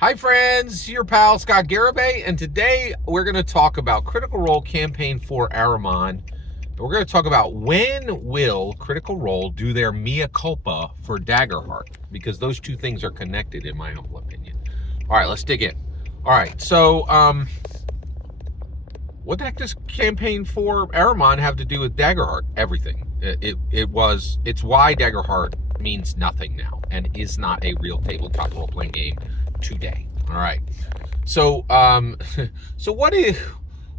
Hi friends, your pal Scott Garibay, and today we're going to talk about Critical Role Campaign for Araman. We're going to talk about when will Critical Role do their mea culpa for Daggerheart, because those two things are connected in my humble opinion. All right, let's dig in. All right, so what the heck does Campaign for Araman have to do with Daggerheart? Everything. It's why Daggerheart means nothing now and is not a real tabletop role-playing game today. All right. So so what is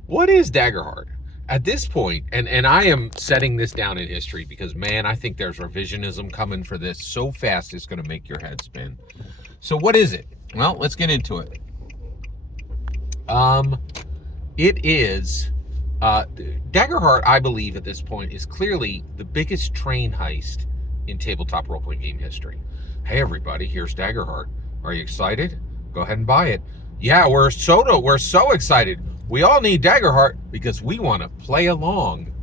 Daggerheart? At this point, and I am setting this down in history because man, I think there's revisionism coming for this so fast it's going to make your head spin. So what is it? Well, let's get into it. It is Daggerheart, I believe at this point, is clearly the biggest train heist in tabletop role-playing game history. Hey everybody, here's Daggerheart. Are you excited? Go ahead and buy it. Yeah, we're so excited. We all need Daggerheart because we want to play along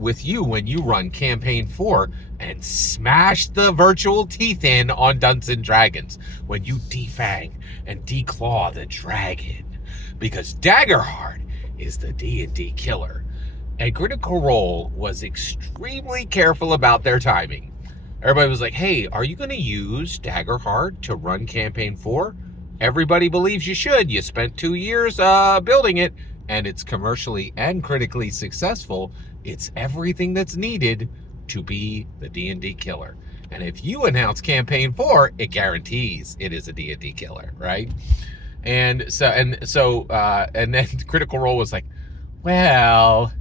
with you when you run Campaign 4 and smash the virtual teeth in on Dungeons & Dragons when you defang and declaw the dragon. Because Daggerheart is the D&D killer. And Critical Role was extremely careful about their timing. Everybody was like, hey, are you going to use Daggerheart to run Campaign 4? Everybody believes you should. You spent 2 years building it, and it's commercially and critically successful. It's everything that's needed to be the D&D killer. And if you announce Campaign 4, it guarantees it is a D&D killer, right? And then Critical Role was like, well,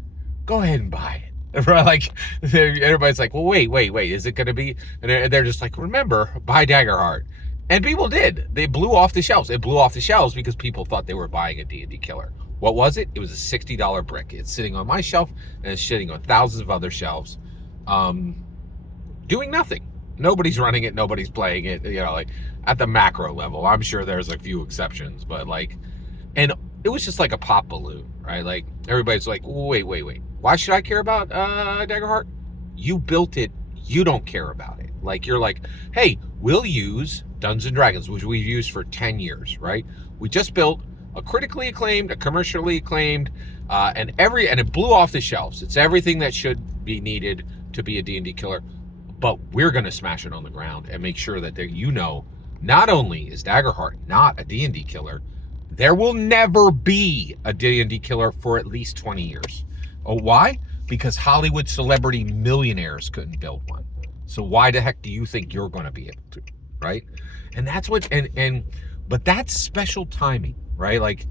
go ahead and buy it. Like, everybody's like, well, wait, is it going to be? And they're just like, remember, buy Daggerheart. And people did. They blew off the shelves. It blew off the shelves because people thought they were buying a D&D killer. What was it? It was a $60 brick. It's sitting on my shelf, and it's sitting on thousands of other shelves, doing nothing. Nobody's running it. Nobody's playing it. You know, like at the macro level. I'm sure there's a few exceptions, but like, and it was just like a pop balloon, right? Like everybody's like, wait. Why should I care about Daggerheart? You built it. You don't care about it. Like you're like, hey, we'll use Dungeons & Dragons, which we've used for 10 years, right? We just built a critically acclaimed, a commercially acclaimed, and it blew off the shelves. It's everything that should be needed to be a D&D killer. But we're going to smash it on the ground and make sure that not only is Daggerheart not a D&D killer, there will never be a D&D killer for at least 20 years. Oh, why? Because Hollywood celebrity millionaires couldn't build one. So why the heck do you think you're going to be able to, right? And that's what, but that's special timing, right? Like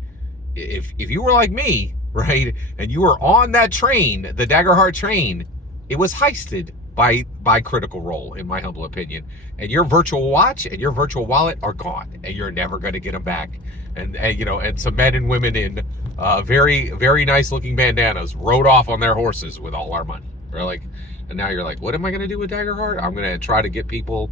if you were like me, right, and you were on that train, the Daggerheart train, it was heisted by Critical Role, in my humble opinion. And your virtual watch and your virtual wallet are gone, and you're never going to get them back. And some men and women in very, very nice looking bandanas rode off on their horses with all our money. Right? Like, and now you're like, what am I going to do with Daggerheart? I'm going to try to get people.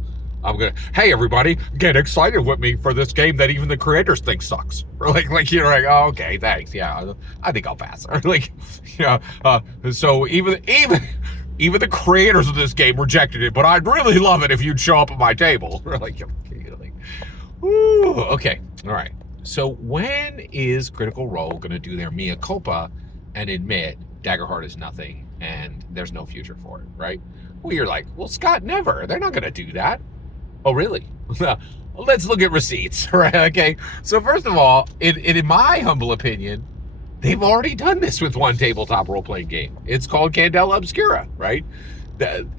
Hey everybody, get excited with me for this game that even the creators think sucks. Like you're like, oh, okay, thanks. Yeah, I think I'll pass. Like, yeah. So even the creators of this game rejected it, but I'd really love it if you'd show up at my table. Like, woo, okay, all right. So when is Critical Role going to do their mea culpa and admit Daggerheart is nothing and there's no future for it, right? Well, you're like, well, Scott, never. They're not going to do that. Oh, really? Let's look at receipts, right? Okay. So first of all, in my humble opinion, they've already done this with one tabletop role-playing game. It's called Candela Obscura, right?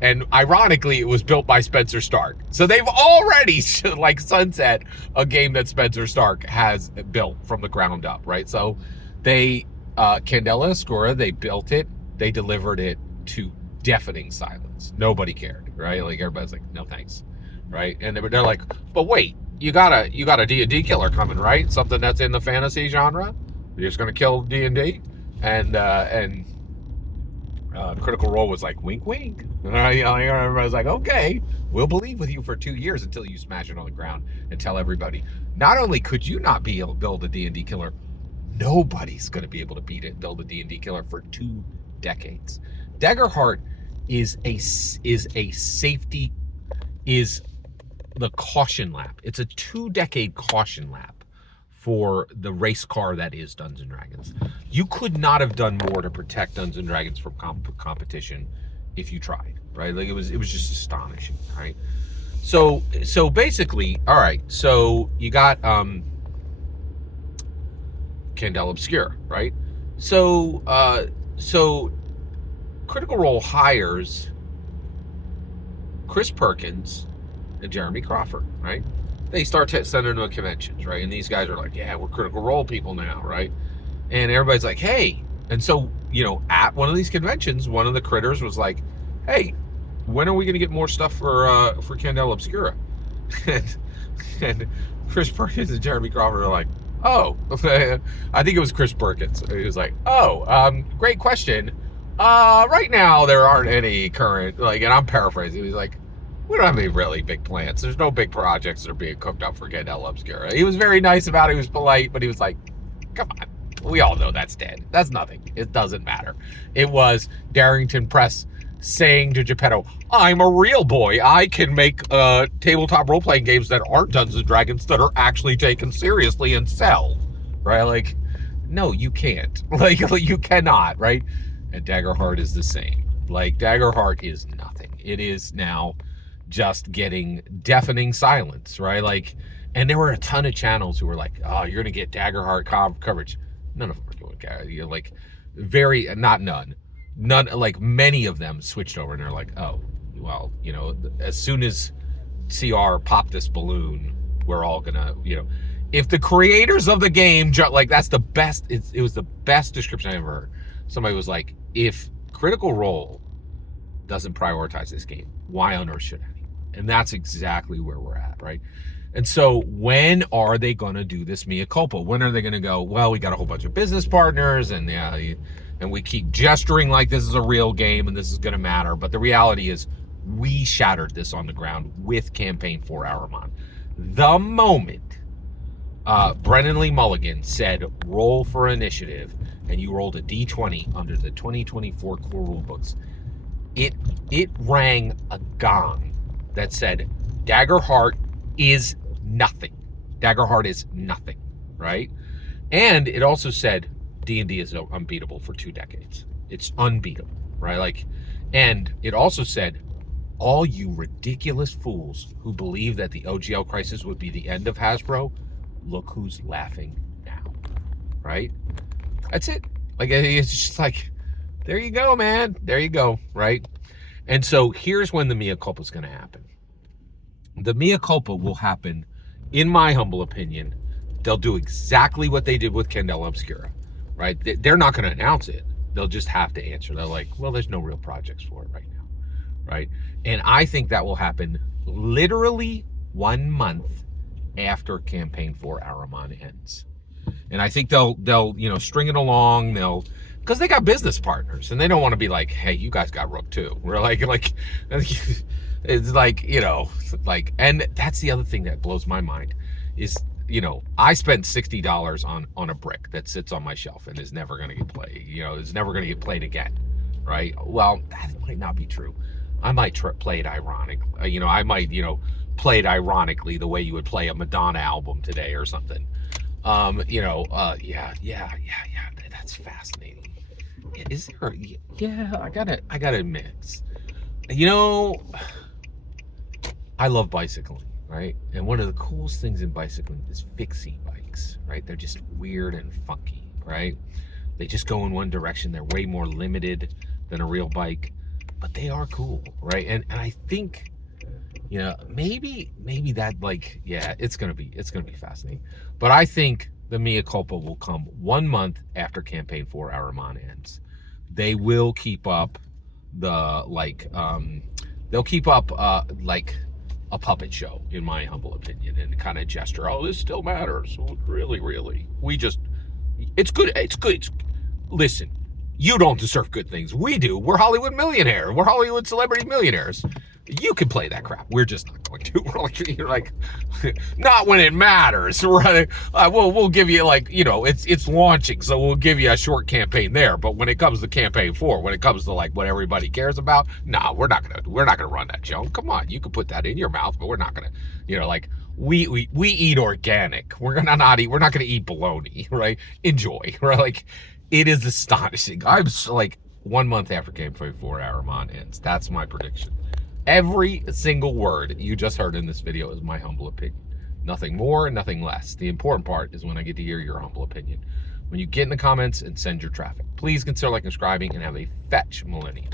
And ironically, it was built by Spencer Stark. So they've already like sunset a game that Spencer Stark has built from the ground up, right? So they, Candela Obscura, they built it, they delivered it to deafening silence. Nobody cared, right? Like everybody's like, no thanks, right? And they're like, but wait, you got a D&D killer coming, right? Something that's in the fantasy genre. You're just gonna kill D&D, and Critical Role was like, wink, wink. Everybody's like, okay, we'll believe with you for 2 years until you smash it on the ground and tell everybody. Not only could you not be able to build a D&D killer, nobody's gonna be able to build a D&D killer for 2 decades. Daggerheart is the caution lap. It's a 2-decade caution lap for the race car that is Dungeons and Dragons. You could not have done more to protect Dungeons and Dragons from competition if you tried, right? Like it was just astonishing, right? So basically, all right. So you got Candela Obscura, right? So Critical Role hires Chris Perkins and Jeremy Crawford, right? They start sending them to conventions, right? And these guys are like, yeah, we're Critical Role people now, right? And everybody's like, hey. And so, at one of these conventions, one of the critters was like, hey, when are we going to get more stuff for Candela Obscura? and Chris Perkins and Jeremy Crawford are like, oh. I think it was Chris Perkins. He was like, oh, great question. Right now, there aren't any current, and I'm paraphrasing. He's like, we don't have any really big plans. There's no big projects that are being cooked up for Candela Obscura. He was very nice about it. He was polite, but he was like, come on. We all know that's dead. That's nothing. It doesn't matter. It was Darrington Press saying to Geppetto, I'm a real boy. I can make tabletop role-playing games that aren't Dungeons and Dragons that are actually taken seriously and sell. Right? Like, no, you can't. Like you cannot, right? And Daggerheart is the same. Like, Daggerheart is nothing. It is now just getting deafening silence, right? Like, and there were a ton of channels who were like, oh, you're going to get Daggerheart coverage. None of them are doing, like, none, like, many of them switched over and they're like, oh, well, as soon as CR popped this balloon, we're all gonna, if the creators of the game, like, that's the best, it was the best description I ever heard. Somebody was like, if Critical Role doesn't prioritize this game, why on earth should any? And that's exactly where we're at, right? And so when are they going to do this mea culpa? When are they going to go, well, we got a whole bunch of business partners and and we keep gesturing like this is a real game and this is going to matter. But the reality is we shattered this on the ground with Campaign for Araman. The moment Brennan Lee Mulligan said, roll for initiative, and you rolled a D20 under the 2024 core rulebooks, it rang a gong that said, Daggerheart is nothing. Daggerheart is nothing, right? And it also said D&D is unbeatable for 2 decades. It's unbeatable, right? Like, and it also said, all you ridiculous fools who believe that the OGL crisis would be the end of Hasbro, look who's laughing now, right? That's it. Like, it's just like, there you go, man. There you go, right? And so here's when the mea culpa is going to happen. The mea culpa will happen, in my humble opinion. They'll do exactly what they did with Candela Obscura, right? They're not going to announce it. They'll just have to answer. They're like, well, there's no real projects for it right now, right? And I think that will happen literally 1 month after Campaign for Araman ends. And I think they'll string it along. Because they got business partners and they don't want to be like, hey, you guys got Rook too. We're like it's like, and that's the other thing that blows my mind is, I spent $60 on a brick that sits on my shelf and is never going to get played. Is never going to get played again, right? Well, that might not be true. I might play it ironic. I might, play it ironically the way you would play a Madonna album today or something. Yeah. That's fascinating. Is there? Yeah, I gotta admit, I love bicycling, right? And one of the coolest things in bicycling is fixie bikes, right? They're just weird and funky, right? They just go in one direction. They're way more limited than a real bike, but they are cool, right? And I think, maybe that, like, yeah, it's gonna be fascinating. But I think the mea culpa will come 1 month after Campaign for Araman ends. They will keep up they'll keep up like a puppet show, in my humble opinion, and kind of gesture, oh, this still matters. Really, it's good. Listen, you don't deserve good things. We do. We're Hollywood millionaire. We're Hollywood celebrity millionaires. You can play that crap. We're just not going to. We're like, you're like, not when it matters, right? We'll give you like, you know, it's launching, so we'll give you a short campaign there. But when it comes to campaign 4, when it comes to like what everybody cares about, nah, we're not gonna run that junk. Come on, you can put that in your mouth, but we're not gonna, you know, like we eat organic. We're not gonna eat bologna, right? Enjoy, right? Like it is astonishing. I'm like 1 month after campaign 4, Araman ends. That's my prediction. Every single word you just heard in this video is my humble opinion. Nothing more, nothing less. The important part is when I get to hear your humble opinion. When you get in the comments and send your traffic. Please consider like and subscribing and have a fetch millennium.